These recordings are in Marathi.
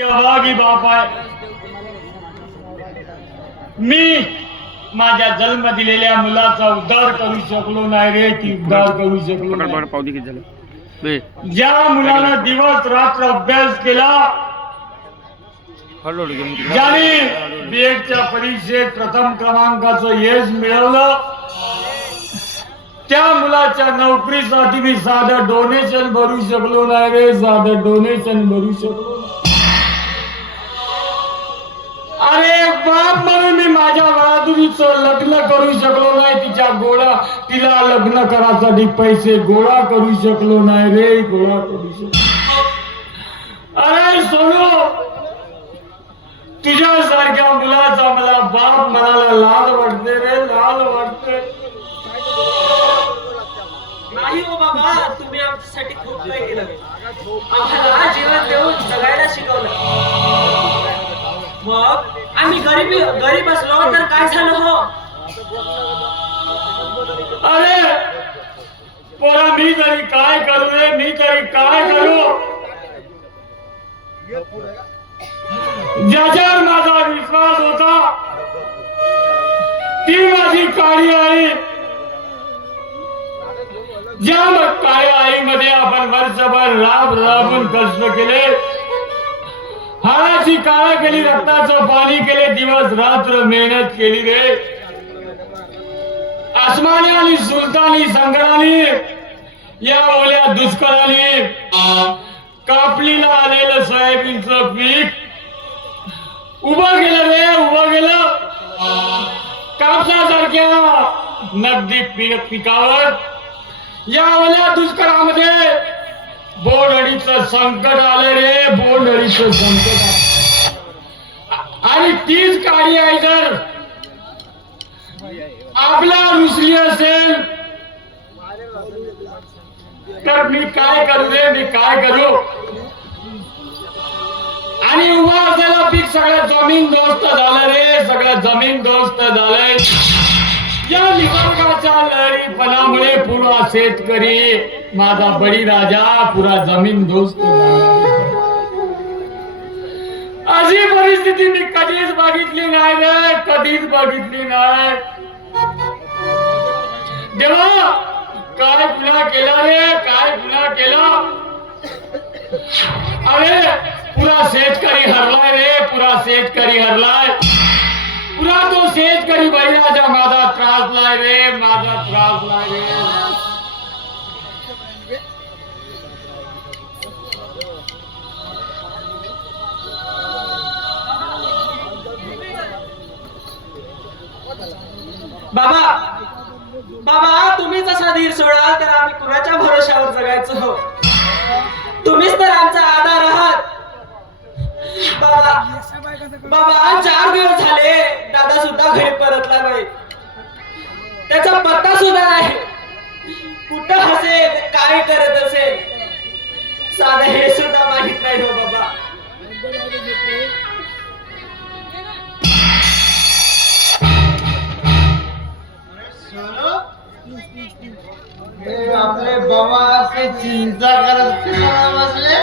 अभागी बाप आहे मी माझ्या जन्म दिलेल्या मुलाचा उद्धार करू शकलो नाही रे ती उद्धार करू शकलो नाही. ज्या मुलानं दिवस रात्र अभ्यास केला. ज्याने बीएडच्या परीक्षेत प्रथम क्रमांकाचं यश मिळवलं त्या मुलाच्या नोकरीसाठी मी साधं डोनेशन भरू शकलो नाही रे साधं डोनेशन भरू शकलो नाही. अरे बाप म्हणून मी माझ्या बहादुरीचं लग्न करू शकलो नाही. तिच्या गोळा तिला लग्न करासाठी पैसे गोळा करू शकलो नाही रे गोळा करू शकलो अरे सोनू तुझ्यासारख्या मुलाचा मला बाप मनाला लाल वाटते रे लाल वाटते. नाही हो बाबा तुम्ही आमच्यासाठी खूप काही केलं. आम्हाला जीवन देऊन जगायला शिकवलं. मग? आम्ही गरीबी गरीब असलो तर काय झालं हो? अरे पोरा मी तरी काय करू रे? मी तरी काय करू? ज्याच्यावर माझा विश्वास होता ती माझी काळी आई. ज्या मग काळ्या आईमध्ये आपण वर्षभर राब राबून कष्ट केले हाडाची काळा केली रक्ताचं पाणी केले दिवस रात्र मेहनत केली रे. आसमानी आणि सुलतानी संग्रानी या ओल्या दुष्काळाने कापलीला आलेलं सोयाबीनचं पीक. उभं गेलं रे उभं गेलं. कापसासारख्या नगदी पिकावर. या ओल्या दुष्काळामध्ये बोंडअळीचं संकट आलं रे बोंडअळीचं संकट आणि तीच काळी आहे जर आपला रुसली असेल तर मी काय करू रे? मी काय करू? आणि उभा असलेला पीक सगळं जमीन दोस्त झालं रे सगळं जमीन दोस्त झालंय. या निसर्गाच्या लहरीपणामुळे पुन्हा शेतकरी माझा बळी राजा पुरा जमीन दोस्त अशी परिस्थिती मी कधीच बघितली नाही रे कधीच बघितली नाही. देवा काय गुन्हा केला रे काय गुन्हा केला? अरे पुरा शेतकरी हरलाय रे पुरा शेतकरी हरलाय. पुरा तो शेतकरी बैलाचा माझा त्रासलाय रे माझा त्रासलाय रे. बाबा चार दिवस झाले दादा सुद्धा घरी परतला नाही. त्याचा पत्ता सुद्धा नाही. कुठं असेल काय करत असेल? साधं हे सुद्धा माहीत नाही हो बाबा. आपले बाबा असे चिंता करत बसले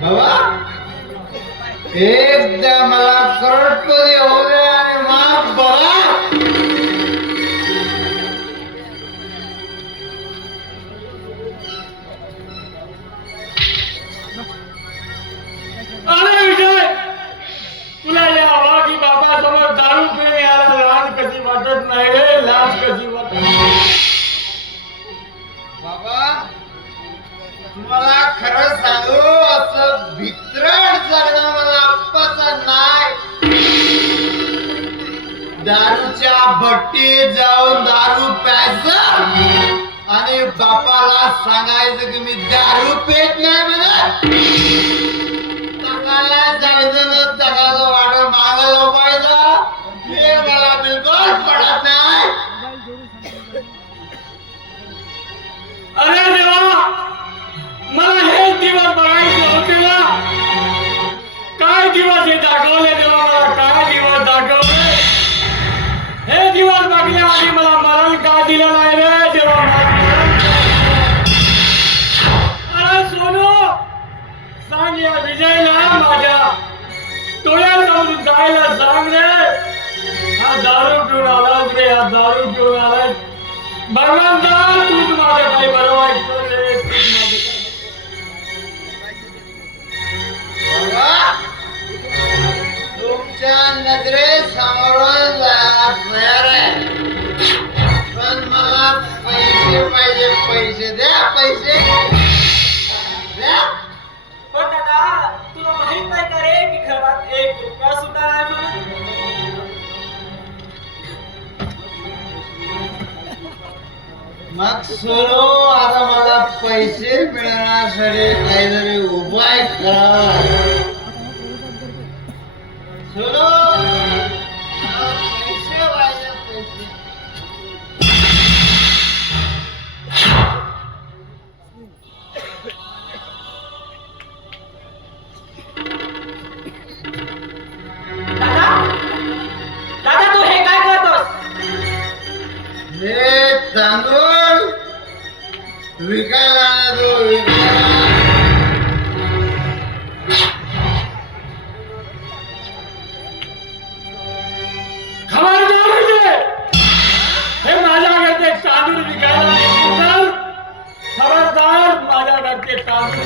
बाबा एकदा मला करोडपती होऊ दे आणि माफ बघा अरे विजय तुला या आवागी बाबा समोर दारू पिणे याला लाज कशी वाटत नाही रे? लाज कशी वाटत बाबा तुम्हाला खरं सांगू असं मला आप्पाचं नाही. दारूच्या भट्टी जाऊन दारू प्यायचं? आणि बापाला सांगायचं की मी दारू पेत नाही म्हणत. जायचं ना जगाचं काय दिवस हे दाखवले देवा मला? काय दिवस दाखवले? हे दिवस बघण्याआधी मला मरण का दिलं नाही रे देवा अरे सोनू सांग या विजयला माझ्या. डोळ्यासमोर जायला सांग रे. हा दारू पिऊन आलास रे हा दारू पिऊन आलास. भगवंता तूच माझं काही बरोबर रे? तूच माझ्या तुमच्या नजरेसमोरून जायला तयार आहे पण मला पैसे पाहिजे पैसे द्या पैसे. द्या. पण दादा तुला माहीत नाही का रे की घरात एक रुपया सुद्धा नाही म्हणून? मग सुरू आता मला पैसे मिळण्यासाठी काहीतरी उपाय करावा तांदूळ विकायला आणतो विकायला माझ्याकडे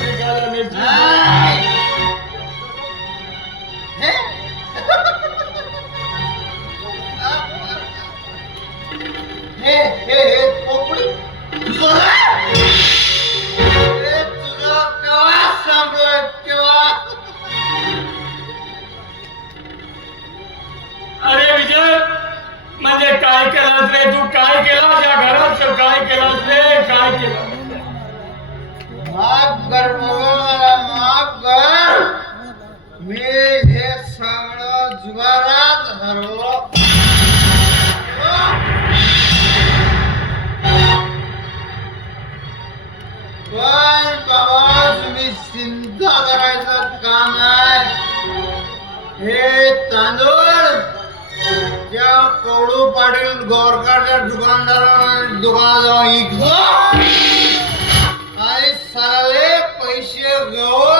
तांदूळ विकायला सगळं जुगारात पण बाबा तुम्ही चिंता करायचं काम आहे हे तांदूळ त्या कवडू पाटील गोरकाच्या दुकानदारांना दुकानात जाऊन विकतो आणि साले पैसे घेऊन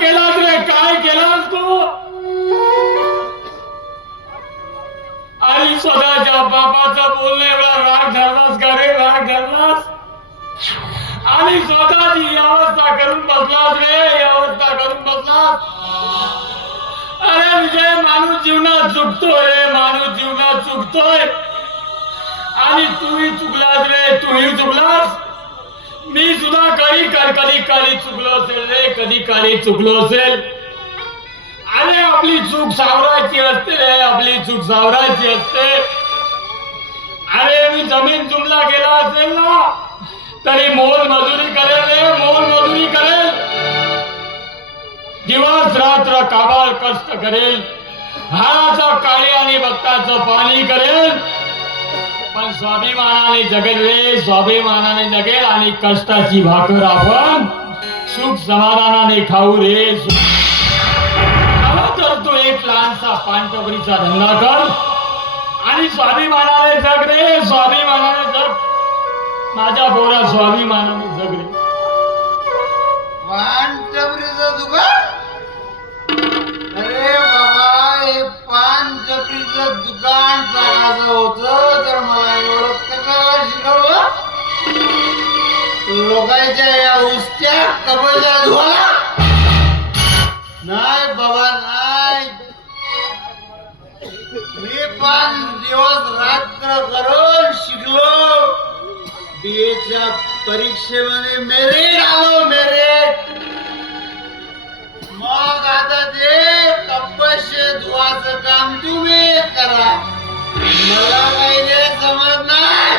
केलास रे? काय केलास तू? आई स्वतःच्या बापाचं बोलणे एवढा राग धरलास का रे? राग धरलास? आणि स्वतःची अवस्था करून बसलास रे? अवस्था करून बसलास? अरे विजय माणूस जीवनात चुकतोय रे माणूस जीवनात चुकतोय. आणि तूही चुकलास रे तूही चुकलास? मी सुद्धा कधी कधी काळी चुकलो असेल रे कधी काळी चुकलो असेल. अरे आपली चूक सावरायची असते रे आपली चूक सावरायची असते. अरे मी जमीन जुमला गेला असेल ना तरी मोल मजुरी करेल रे मोल मजुरी करेल. दिवस रात्र काबाल कष्ट करेल. हाराचा काळे आणि भक्ताचं पाणी करेल. पण स्वाभिमानाने जगेल रे. स्वाभिमानाने जगेल आणि कष्टाची भाकर आपण सुख समाधानाने खाऊ रे. तर तू एक लहानसा पानटपरीचा धंदा कर आणि स्वाभिमानाने जग रे. स्वाभिमानाने जग. माझ्या पोरा स्वाभिमानाने जग रे. पान दुकान? टपरीचं दुकान चालायचं होतं तर मला एवढं कशाला शिकवलं? लोकांच्या या उस्त्या कबजा धुवाला नाही बाबा नाही. मी पण दिवस रात्र करून शिकलो. बीएच्या परीक्षेमध्ये मेरिट आलो मेरिट आता काम तुम्ही करा. मला समज नाही.